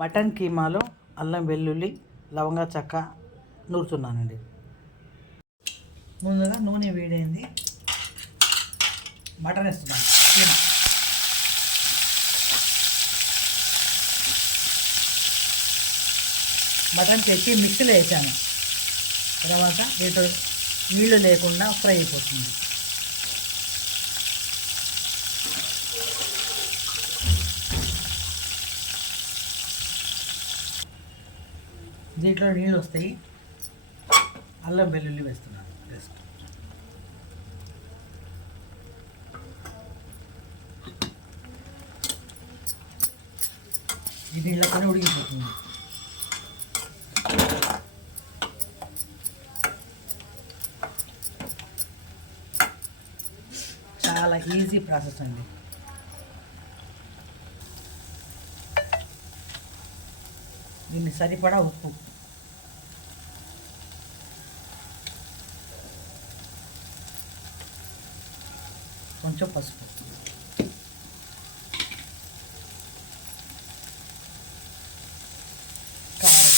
Mutton కీమాలో అల్లం వెల్లుల్లి లవంగా చెక్క నూరుతున్నానండి. ముందుగా నూనె వేడైంది, మటన్ వేస్తున్నాను. కీమా మటన్ తెచ్చి మిక్సీలో వేసాను. తర్వాత వీటిలో నీళ్ళు లేకుండా ఫ్రై అయిపోతుంది. దీంట్లో నీళ్ళు వస్తాయి. అల్లం వెల్లుల్లి వేస్తున్నాను పేస్ట్. ఈ నీళ్ళతోనే ఉడికిపోతుంది. చాలా ఈజీ ప్రాసెస్ అండి. దీన్ని సరిపడా ఉప్పు, కొంచెం పసుపు, కారం,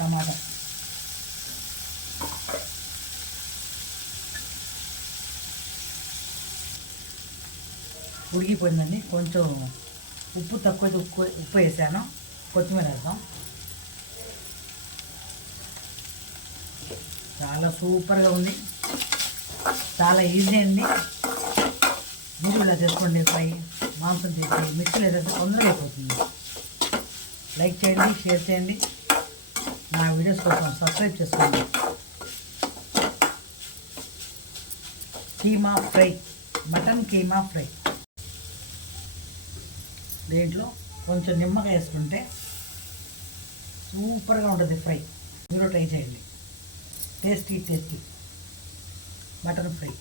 టమాటా, ఉడికిపోయిందండి. కొంచెం ఉప్పు తక్కువైతే ఉప్పు వేసాను. కొత్తిమీర వేద్దాం. చాలా సూపర్గా ఉంది, చాలా ఈజీ అండి. మీరు ఇలా చేసుకోండి. ఫ్రై మాంసం చేసి మిక్సీలో వేసేస్తే తొందరగా అయిపోతుంది. లైక్ చేయండి, షేర్ చేయండి. నా వీడియోస్ కోసం సబ్స్క్రైబ్ చేసుకోండి. Keema fry, mutton keema fry. దీంట్లో కొంచెం నిమ్మకాయ వేసుకుంటే సూపర్గా ఉంటుంది ఫ్రై. మీరు ట్రై చేయండి. Tasty mutton fry.